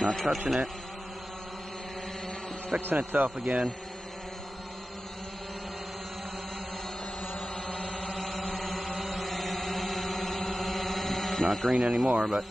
Not touching it. It's fixing itself again. It's not green anymore, but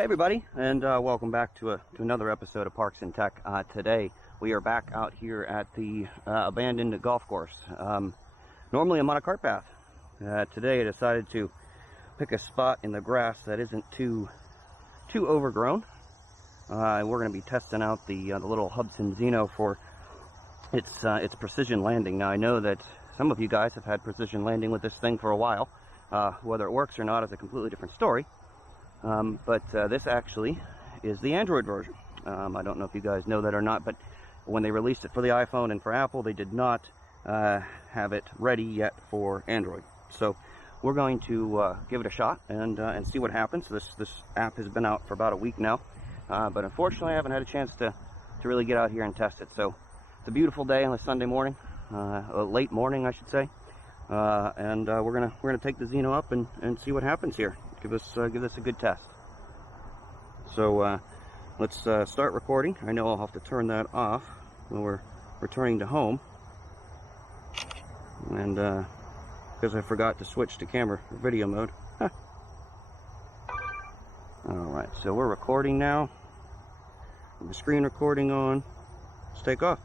everybody, and welcome back to another episode of Parks and Tech. Today we are back out here at the abandoned golf course. Normally I'm on a cart path. Today I decided to pick a spot in the grass that isn't too overgrown. We're going to be testing out the little Hubsan Zino for its precision landing. Now I know that some of you guys have had precision landing with this thing for a while. Whether it works or not is a completely different story. But this actually is the Android version. I don't know if you guys know that or not, but when they released it for the iPhone and for Apple, they did not have it ready yet for Android. So we're going to give it a shot and see what happens. This app has been out for about a week now, but unfortunately I haven't had a chance to really get out here and test it. So it's a beautiful day on a Sunday morning, a late morning I should say, and we're gonna take the Zino up and see what happens here. Give this a good test. So let's start recording. I know I'll have to turn that off when we're returning to home, and because I forgot to switch to camera or video mode. Huh. All right, so we're recording now. With the screen recording on. Let's take off.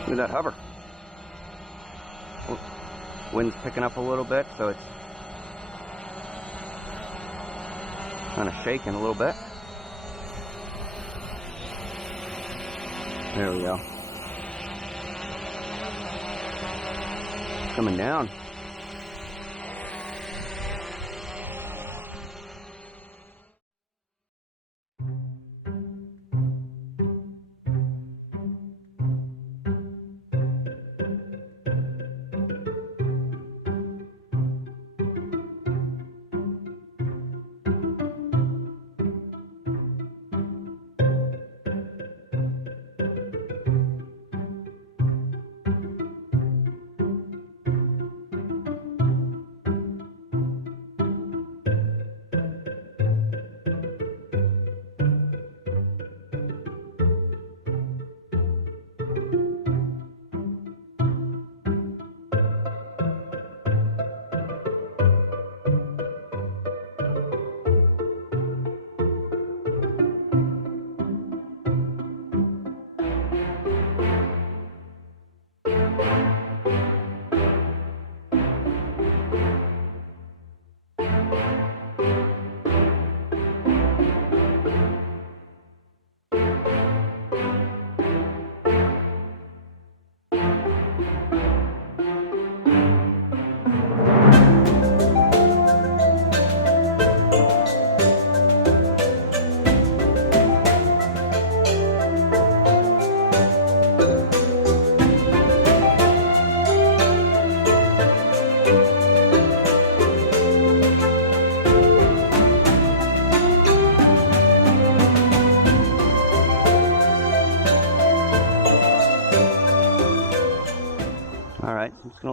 Look at that hover. Wind's picking up a little bit, so it's kind of shaking a little bit. There we go. Coming down.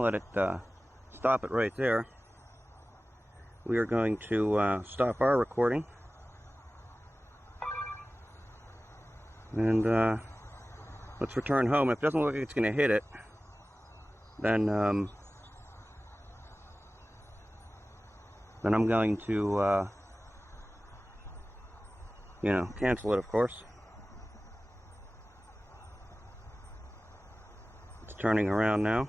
let it stop it right there. We are going to stop our recording. And let's return home. If it doesn't look like it's going to hit it, then I'm going to, you know, cancel it, of course. It's turning around now.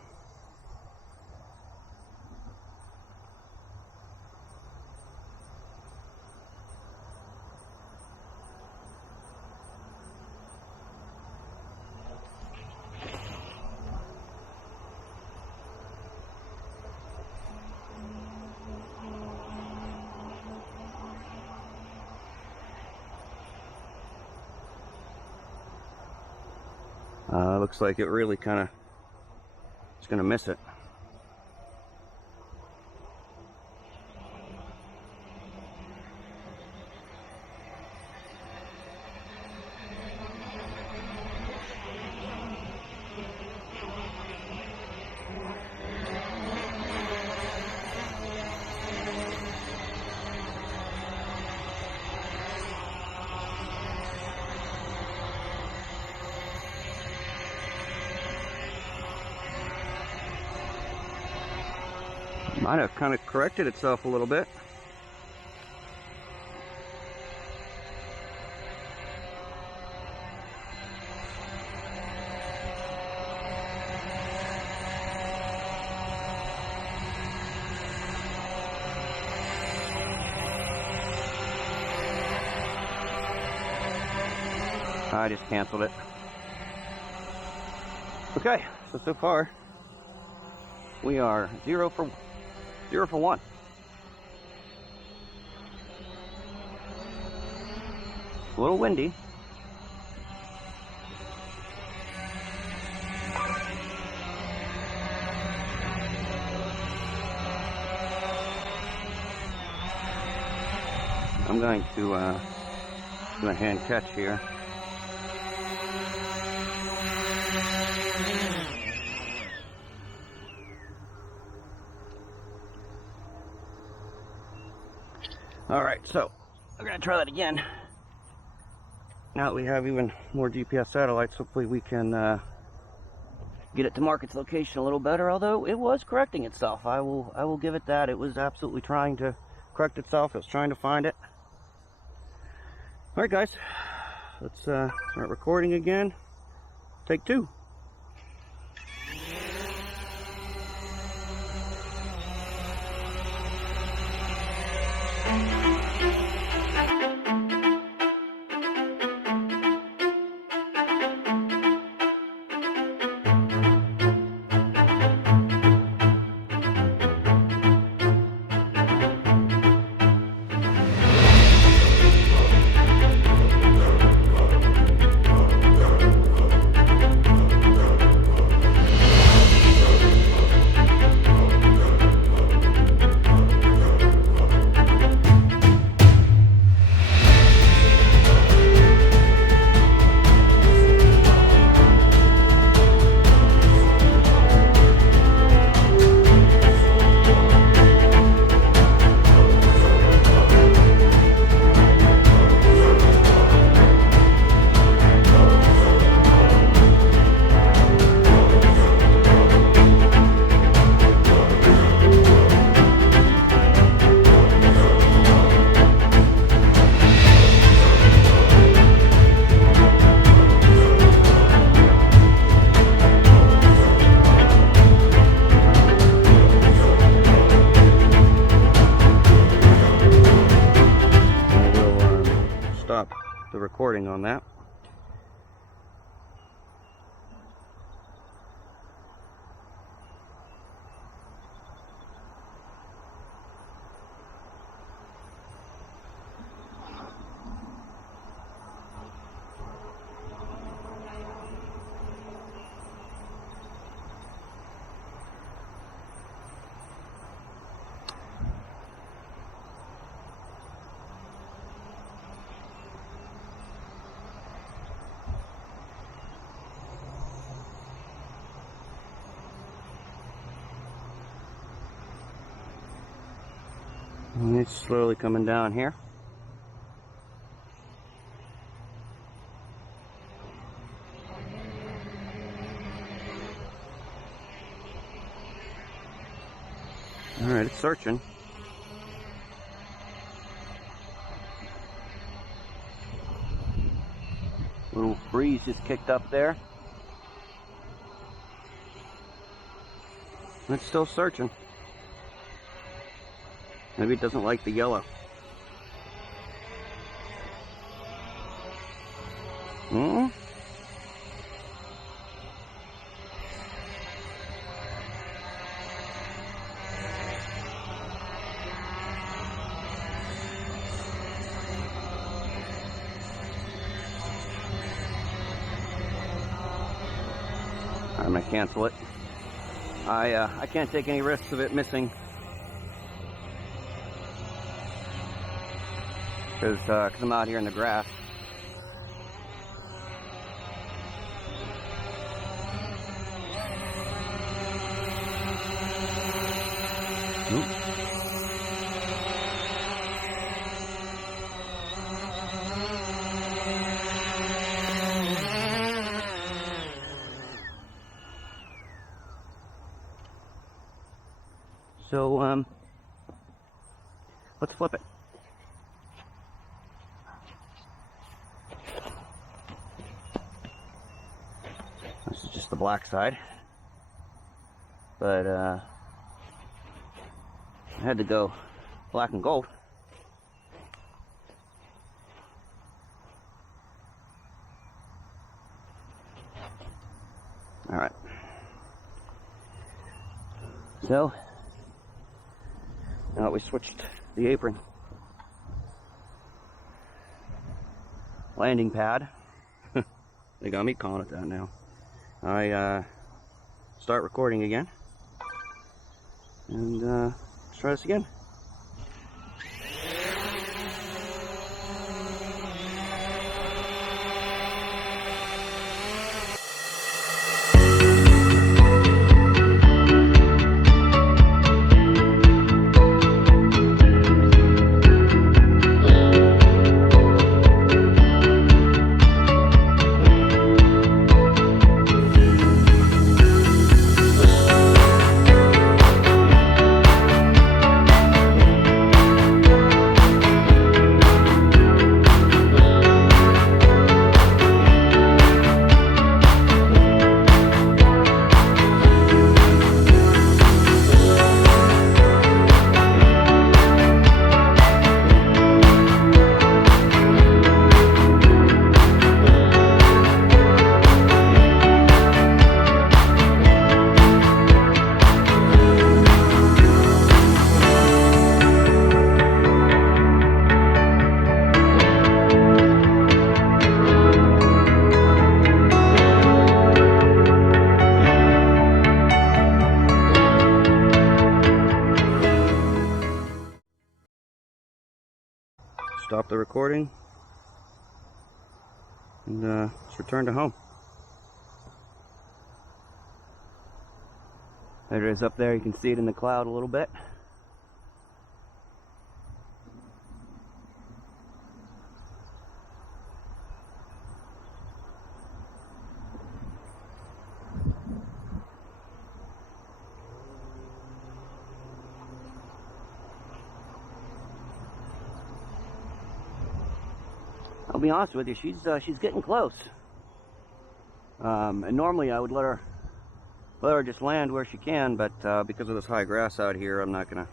Looks like it really kind of is going to miss it. Might have kind of corrected itself a little bit. I just canceled it. Okay, so far we are 0 for 1. A little windy. I'm going to do a hand catch here. Alright, so we're going to try that again. Now that we have even more GPS satellites, hopefully we can get it to mark its location a little better, although it was correcting itself. I will give it that. It was absolutely trying to correct itself. It was trying to find it. Alright guys, let's start recording again. Take 2. The recording on that. And it's slowly coming down here. Alright, it's searching. Little breeze just kicked up there. It's still searching. Maybe it doesn't like the yellow. Hmm? I'm gonna cancel it. I can't take any risks of it missing, because I'm out here in the grass. Oop. So, let's flip it. This is just the black side. But, I had to go black and gold. Alright. So, now we switched the apron. Landing pad. They got me calling it that now. I start recording again. And let's try this again. Stop the recording and let's return to home. There it is up there. You can see it in the cloud a little bit. I'll be honest with you, she's getting close. And normally I would let her just land where she can, but because of this high grass out here, I'm not gonna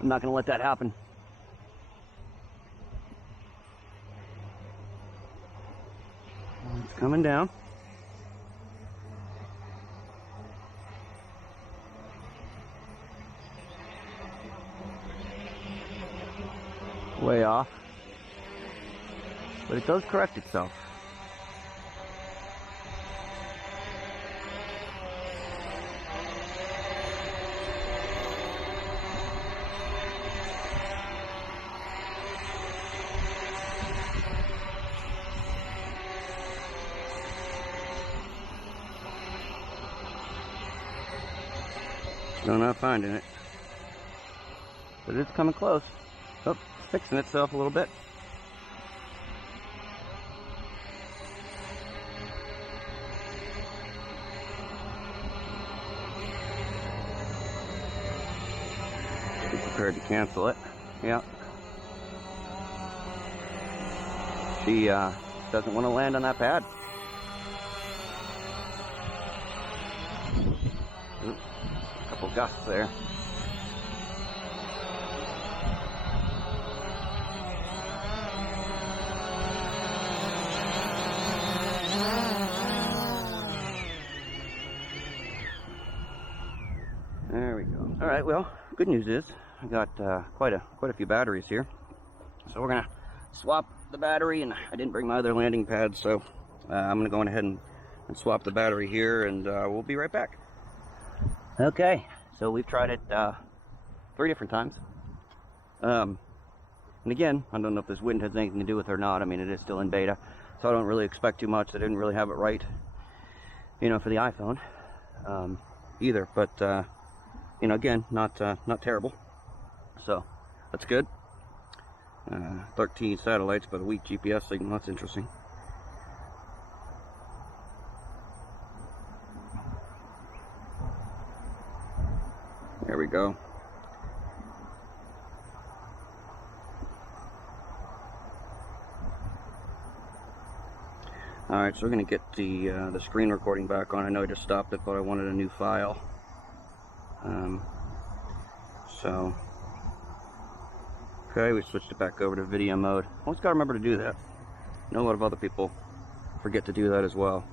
let that happen. It's coming down. Way off. But it does correct itself. Still not finding it. but it's coming close. Oh, it's fixing itself a little bit. Be prepared to cancel it. Yeah. She doesn't want to land on that pad. Ooh, a couple gusts there. There we go. All right. Well, good news is I got quite a few batteries here, so we're gonna swap the battery, and I didn't bring my other landing pad, so I'm gonna go ahead and swap the battery here, and we'll be right back. Okay, so we've tried it 3 different times, and again, I don't know if this wind has anything to do with it or not. I mean, it is still in beta, so I don't really expect too much. I didn't really have it right, you know, for the iPhone either, but you know, again, not terrible, so that's good. 13 satellites but a weak GPS signal. That's interesting. There we go. Alright, so we're going to get the screen recording back on. I know I just stopped it, but I wanted a new file. Okay, we switched it back over to video mode. Always got to remember to do that. I know a lot of other people forget to do that as well.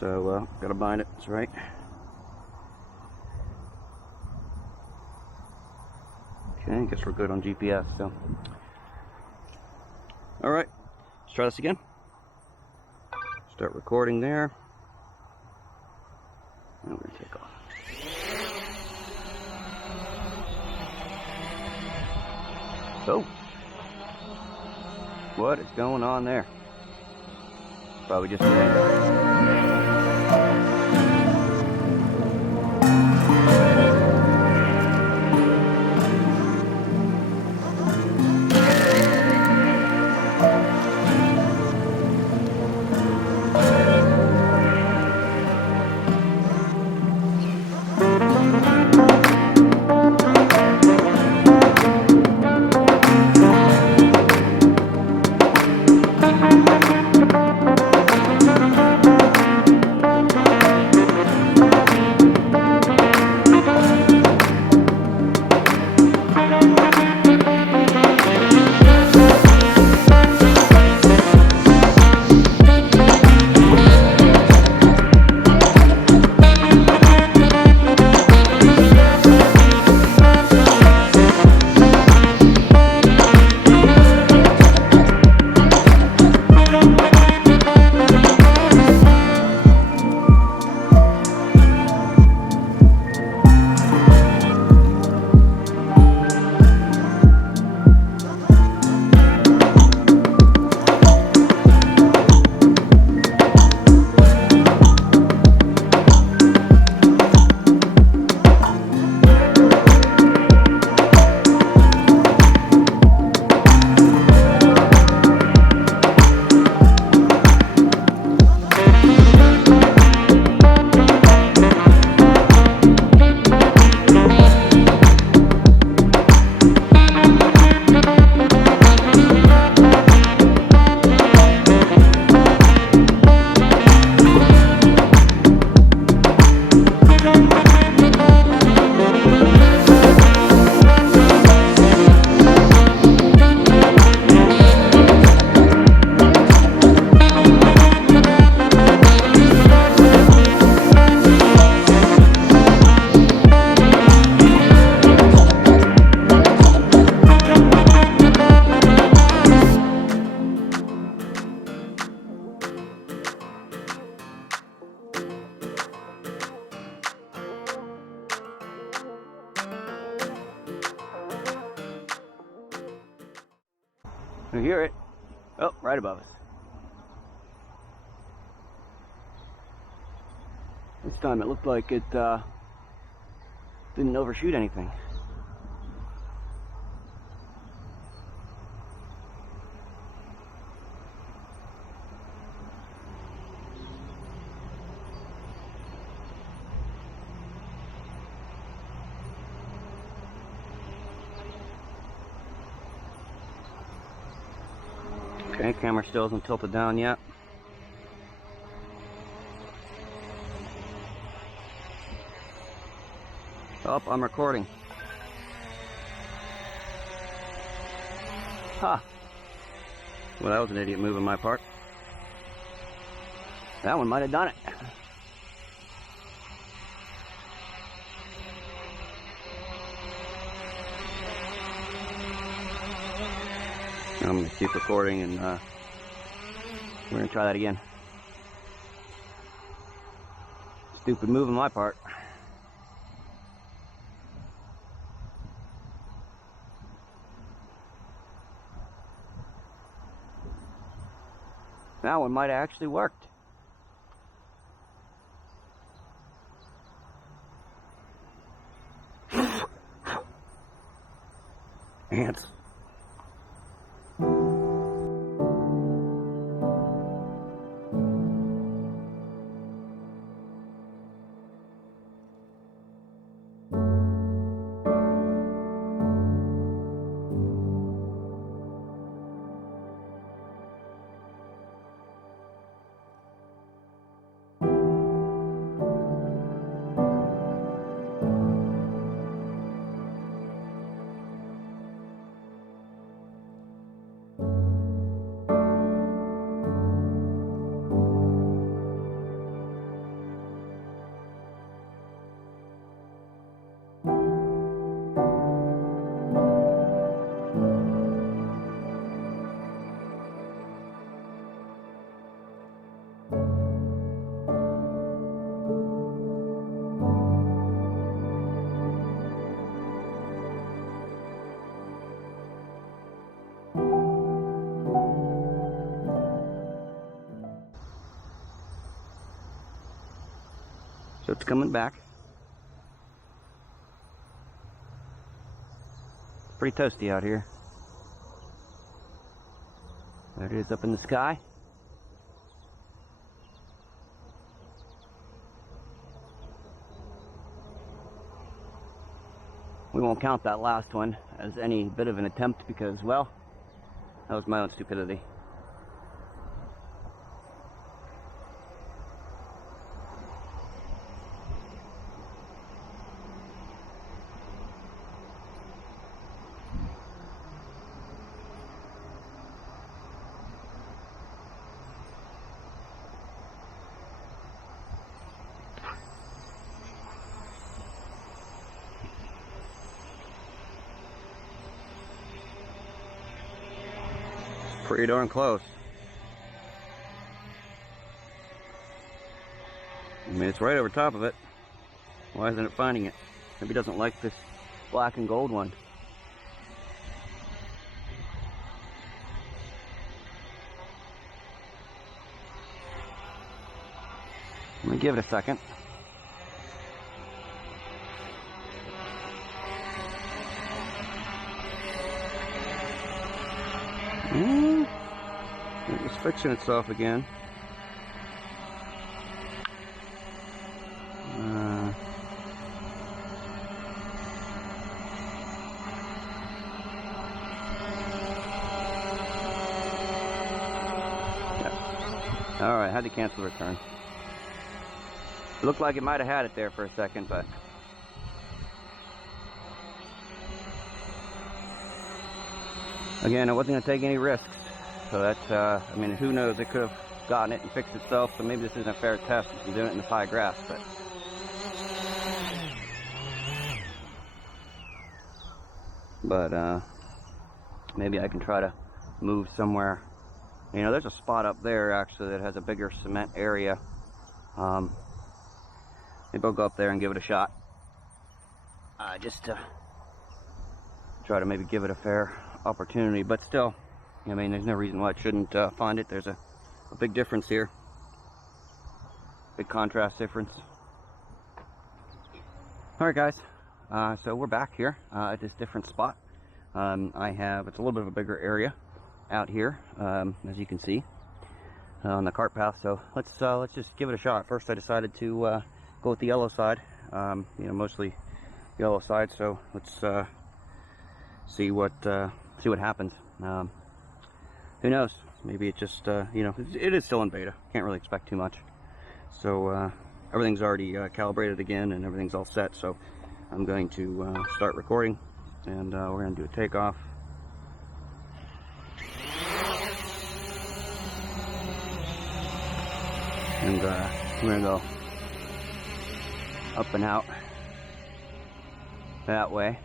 So, gotta bind it, that's right. Okay, I guess we're good on GPS, so. Alright, let's try this again. Start recording there. And we're gonna take off. So, what is going on there? Probably just You hear it? Oh, right above us. This time it looked like it didn't overshoot anything. Okay, camera still isn't tilted down yet. Oh, I'm recording. Huh. Well, that was an idiot move on my part. That one might have done it. I'm going to keep recording and we're going to try that again. Stupid move on my part. That one might have actually worked. Ants. So it's coming back. It's pretty toasty out here. There it is up in the sky. We won't count that last one as any bit of an attempt because, well, that was my own stupidity. Pretty darn close. I mean, it's right over top of it. Why isn't it finding it? Maybe it doesn't like this black and gold one. Let me give it a second. It was fixing itself again. Alright, had to cancel the return. It looked like it might have had it there for a second, but again, I wasn't going to take any risks. So that's, I mean, who knows, it could have gotten it and fixed itself, so maybe this isn't a fair test if I'm doing it in the high grass, but maybe I can try to move somewhere. You know, there's a spot up there actually that has a bigger cement area. Maybe I'll go up there and give it a shot. Just to try to maybe give it a fair opportunity, but still, I mean, there's no reason why it shouldn't find it. There's a big difference here. Big contrast difference. Alright guys, so we're back here at this different spot. It's a little bit of a bigger area out here, as you can see, on the cart path. So let's just give it a shot. First I decided to go with the yellow side, you know, mostly yellow side. So let's see what happens. Who knows? Maybe it just, you know, it is still in beta. Can't really expect too much. So everything's already calibrated again and everything's all set. So I'm going to start recording, and we're going to do a takeoff. And we're going to go up and out that way.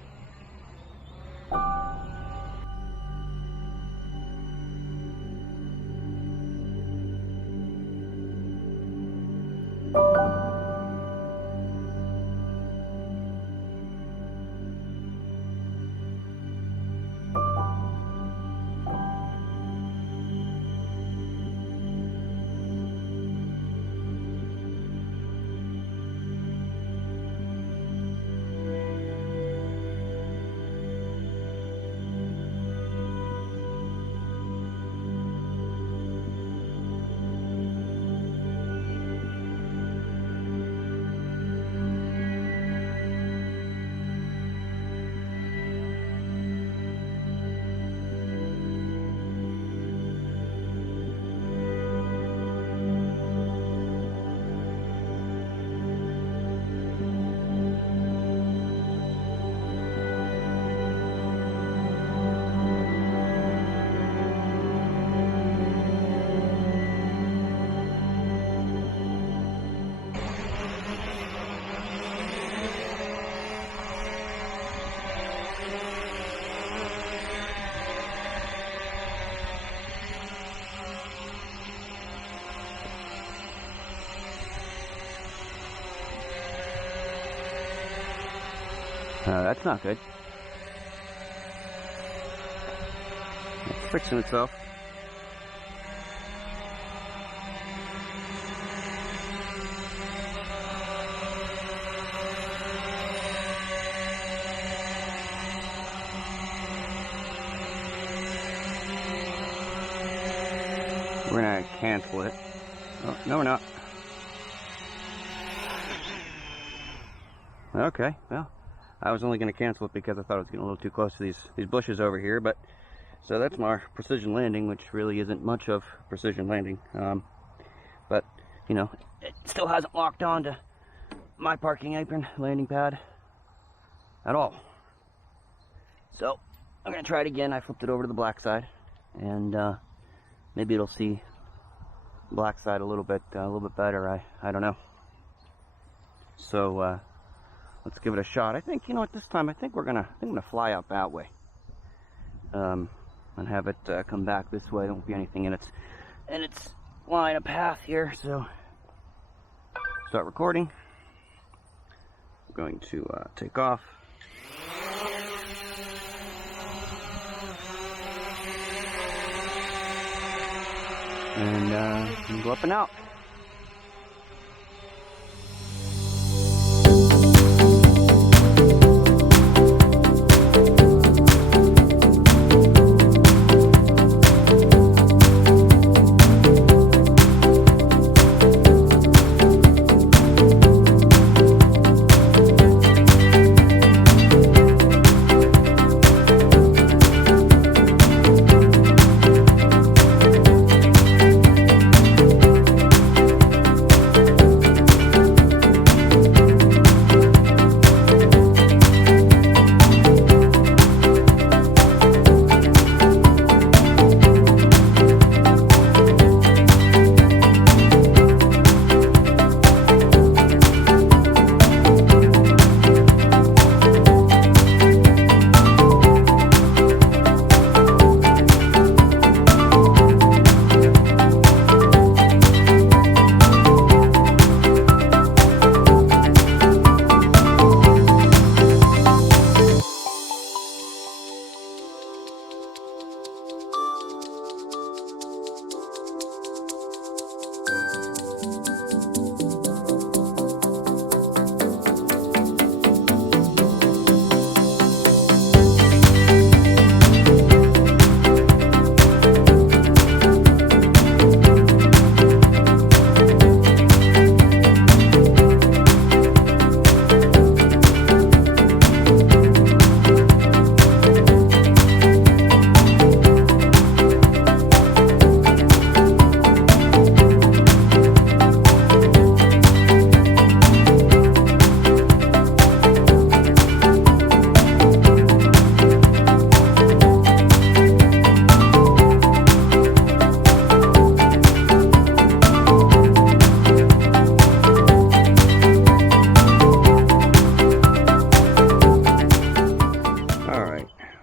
That's not good. It's fixing itself. We're gonna cancel it. Oh, no, we're not. Okay, well, I was only going to cancel it because I thought it was getting a little too close to these bushes over here. But so that's my precision landing, which really isn't much of precision landing. But you know, it still hasn't locked on to my parking apron landing pad at all. So I'm going to try it again. I flipped it over to the black side, and maybe it'll see black side a little bit better. I don't know. So let's give it a shot. I think, you know what, this time I think I'm gonna fly out that way, and have it come back this way. There won't be anything in its line of path here. So start recording. I'm going to take off. And go up and out.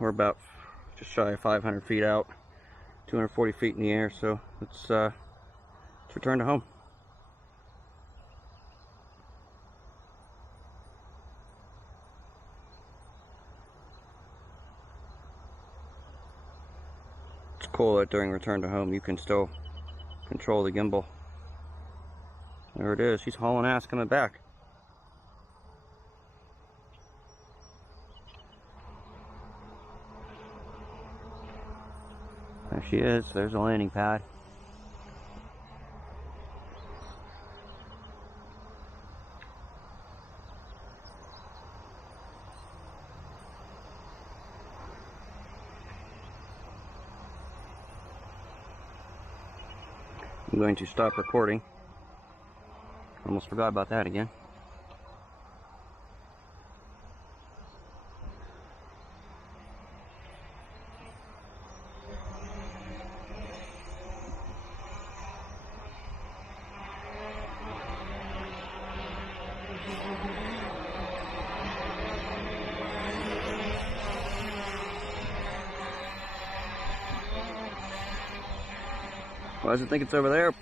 we're about just shy of 500 feet out, 240 feet in the air, so let's return to home. It's cool that during return to home you can still control the gimbal. There it is, she's hauling ass coming back. There she is, there's a landing pad. I'm going to stop recording. Almost forgot about that again. Why does it think it's over there?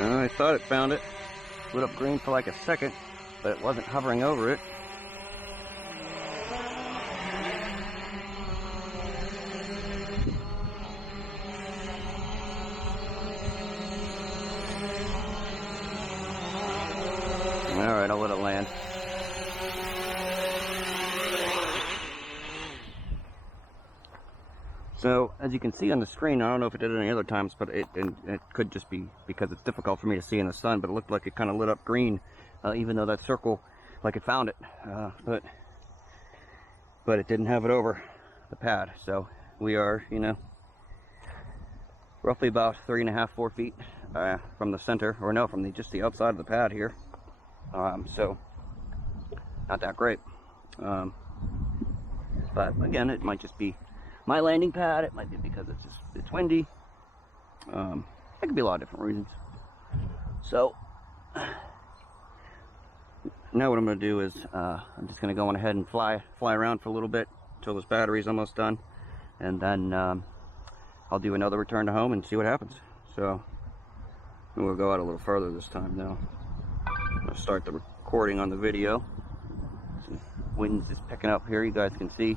I thought it found it. Lit up green for like a second, but it wasn't hovering over it. Alright, I'll let it land. So, as you can see on the screen, I don't know if it did it any other times, but it could just be because it's difficult for me to see in the sun, but it looked like it kind of lit up green, even though that circle, like it found it, but it didn't have it over the pad. So we are, you know, roughly about 3.5, 4 feet from the center, or no, from just the outside of the pad here. So not that great. But again, it might just be my landing pad. It might be because it's windy. It could be a lot of different reasons. So now what I'm going to do is I'm just going to go on ahead and fly around for a little bit until this battery's almost done, and then I'll do another return to home and see what happens. So we'll go out a little further this time now. I'm going to start the recording on the video. Some winds is picking up here, you guys can see.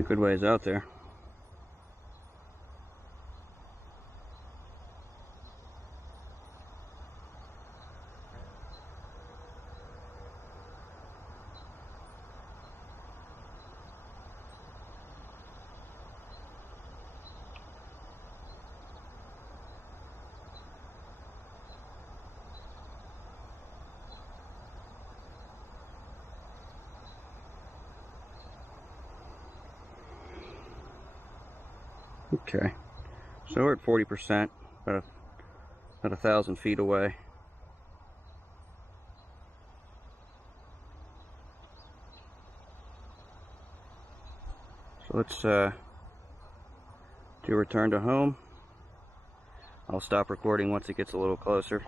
a good ways out there. Okay, so we're at 40%, about 1,000 feet away. So let's do return to home. I'll stop recording once it gets a little closer.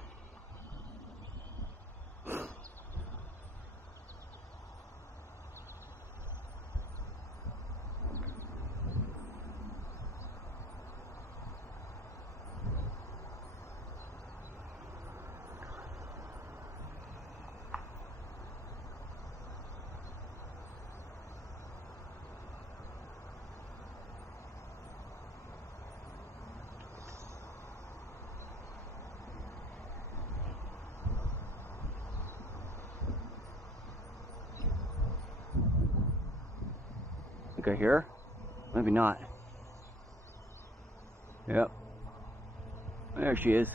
Okay, here? Maybe not. Yep. There she is.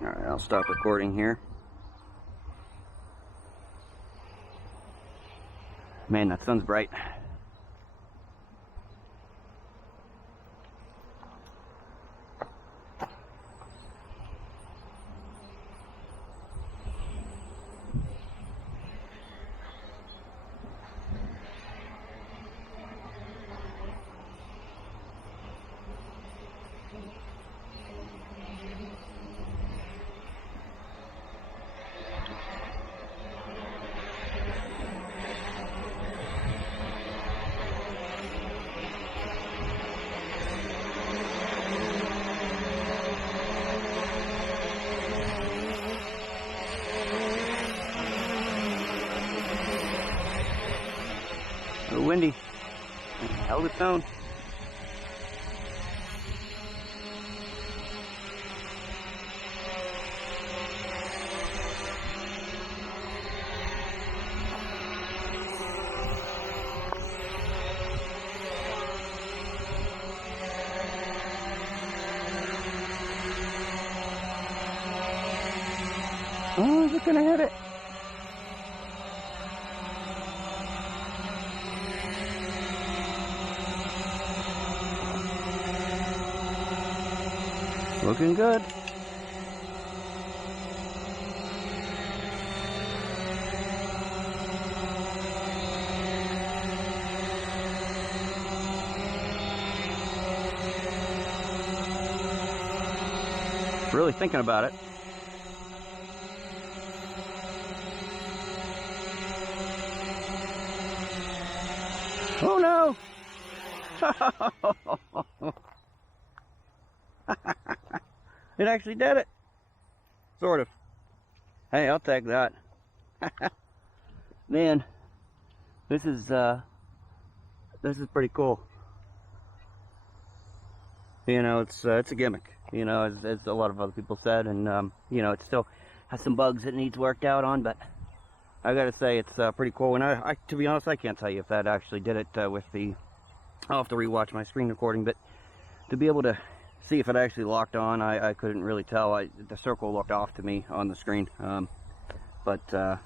Alright, I'll stop recording here. Man, that sun's bright. A little windy. Held its own. Oh, is it gonna hit it? Looking good. Really thinking about it. Oh no! It actually did it. Sort of. Hey, I'll take that. Man, this is pretty cool. You know, it's a gimmick. You know, as a lot of other people said, and you know, it still has some bugs it needs worked out on, but I gotta say it's pretty cool. And I to be honest, I can't tell you if that actually did it with the. I'll have to rewatch my screen recording, but to be able to see if it actually locked on, I couldn't really tell. The circle looked off to me on the screen, but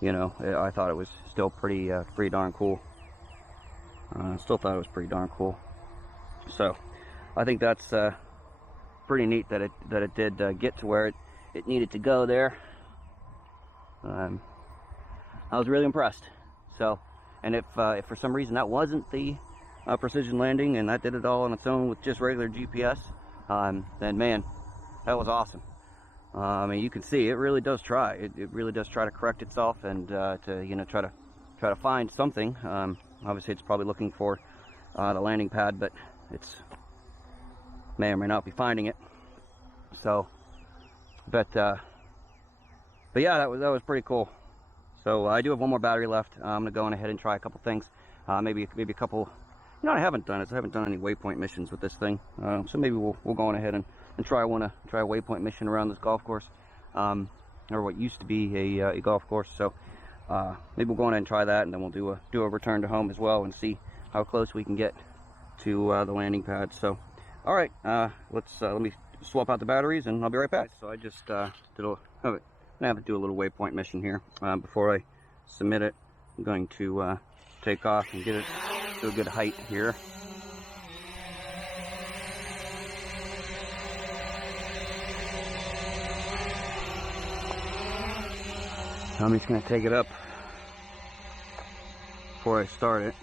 you know, I thought it was still pretty darn cool. Still thought it was pretty darn cool. So I think that's pretty neat that it did get to where it needed to go there. I was really impressed. So, and if for some reason that wasn't the precision landing and that did it all on its own with just regular GPS, then man, that was awesome. I mean, you can see it really does try. It really does try to correct itself and to, you know, try to find something. Obviously, it's probably looking for the landing pad, but it's may or may not be finding it. So But yeah, that was pretty cool. So I do have one more battery left. I'm gonna go on ahead and try a couple things. Maybe a couple. You know what I haven't done is I haven't done any waypoint missions with this thing. So maybe we'll go on ahead and try a waypoint mission around this golf course, or what used to be a golf course. So maybe we'll go on ahead and try that, and then we'll do a return to home as well and see how close we can get to the landing pad. So all right, let me swap out the batteries and I'll be right back. So I just I'm gonna have to do a little waypoint mission here before I submit it. I'm going to take off and get it to a good height here. I'm just going to take it up before I start it.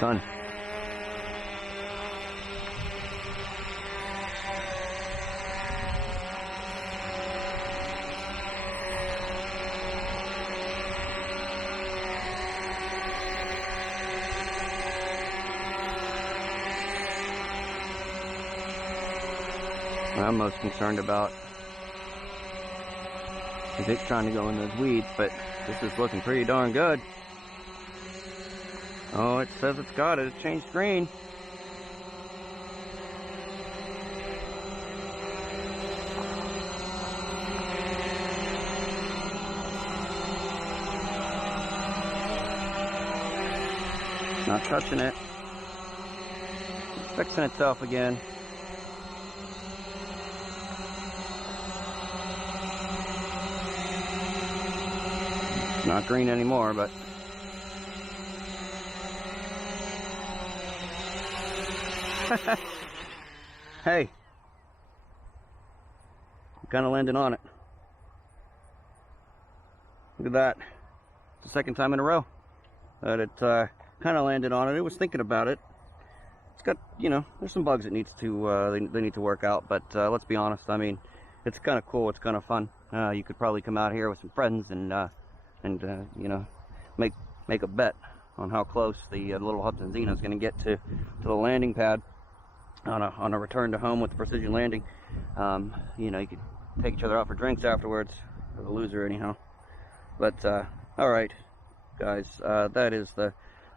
Sun. What I'm most concerned about is it's trying to go in those weeds, but this is looking pretty darn good. Oh, it says it's got it. It changed green. Not touching it. It's fixing itself again. It's not green anymore, but hey, I'm kind of landing on it. Look at that. It's the second time in a row that it kind of landed on it. It was thinking about it. It's got, you know, there's some bugs it needs to they need to work out, but let's be honest. I mean, it's kind of cool. It's kind of fun. You could probably come out here with some friends and you know, make a bet on how close the little Hubsan Zino is going to get to the landing pad on a return to home with the precision landing. You know, you could take each other out for drinks afterwards, for the loser anyhow. But all right, guys, that is the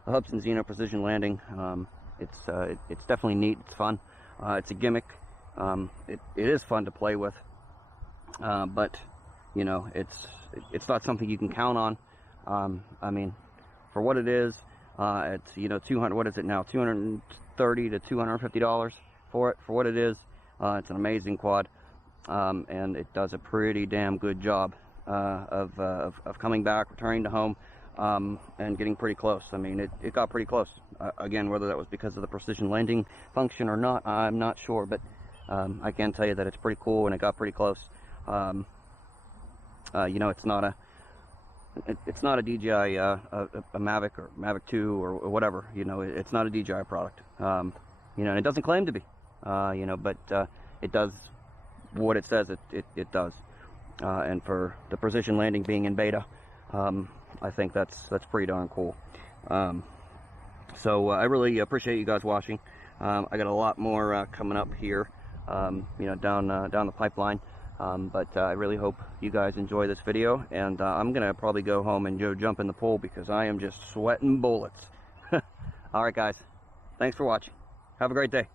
Hubsan Zino precision landing. It's definitely neat. It's fun. It's a gimmick. It is fun to play with, but you know, it's not something you can count on. I mean, for what it is, it's, you know, 200. What is it now? $230 to $250 for it. For what it is, it's an amazing quad, and it does a pretty damn good job of coming back, returning to home, and getting pretty close. I mean, it got pretty close. Again, whether that was because of the precision landing function or not, I'm not sure, but I can tell you that it's pretty cool and it got pretty close. You know, it's not a DJI a Mavic or Mavic 2 or whatever. You know, it's not a DJI product. You know, and it doesn't claim to be. You know, but it does what it says it does. And for the precision landing being in beta, I think that's pretty darn cool. So I really appreciate you guys watching. I got a lot more coming up here, you know, down the pipeline. But I really hope you guys enjoy this video, and I'm gonna probably go home and go jump in the pool because I am just sweating bullets. All right, guys, thanks for watching. Have a great day.